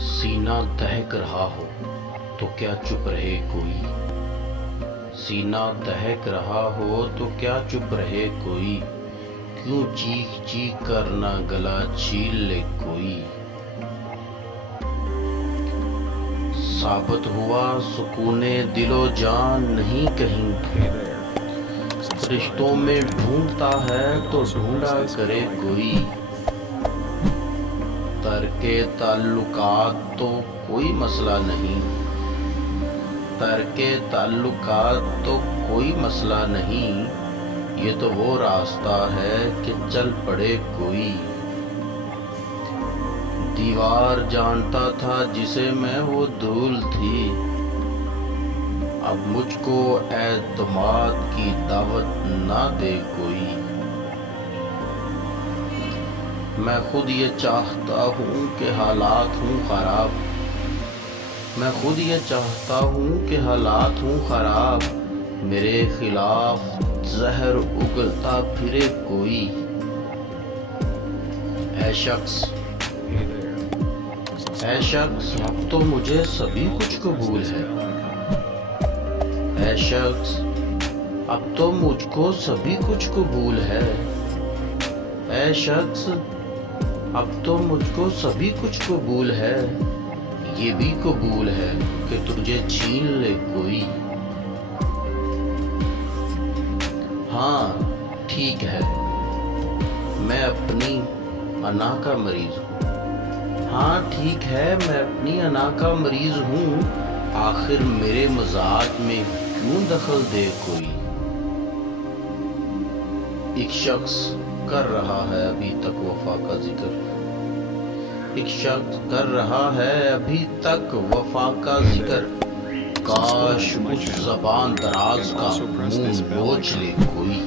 सीना दहक रहा हो तो क्या चुप रहे कोई। सीना दहक रहा हो तो क्या चुप रहे कोई। क्यों चीख चीख कर ना गला छील ले कोई। साबित हुआ सुकूने दिलो जान नहीं कहीं। रिश्तों में ढूंढता है तो ढूंढा करे कोई। तर्के ताल्लुकात तो कोई मसला नहीं। तर्के ताल्लुकात तो कोई मसला नहीं। ये तो वो रास्ता है कि चल पड़े कोई। दीवार जानता था जिसे मैं वो धूल थी। अब मुझको एतमाद की दावत ना दे कोई। मैं खुद ये चाहता हूँ कि हालात हूँ खराब। मैं खुद ये चाहता हूँ कि हालात हूँ खराब। मेरे खिलाफ जहर उगलता फिरे कोई। ऐ शख्स अब तो मुझे सभी कुछ कबूल है। ऐ शख्स अब तो मुझको सभी कुछ कबूल है। ऐ शख्स अब तो मुझको सभी कुछ कबूल है। ये भी कबूल है कि तुझे छीन ले कोई। हाँ ठीक है, मैं अपनी अना का मरीज हूँ। हाँ ठीक है, मैं अपनी अना का मरीज हूँ। आखिर मेरे मजाज में क्यों दखल दे कोई। एक शख्स कर रहा है अभी तक वफा का जिक्र। एक शख्स कर रहा है अभी तक वफा का जिक्र। काश उस ज़बान दराज का मुंह नोच ले कोई।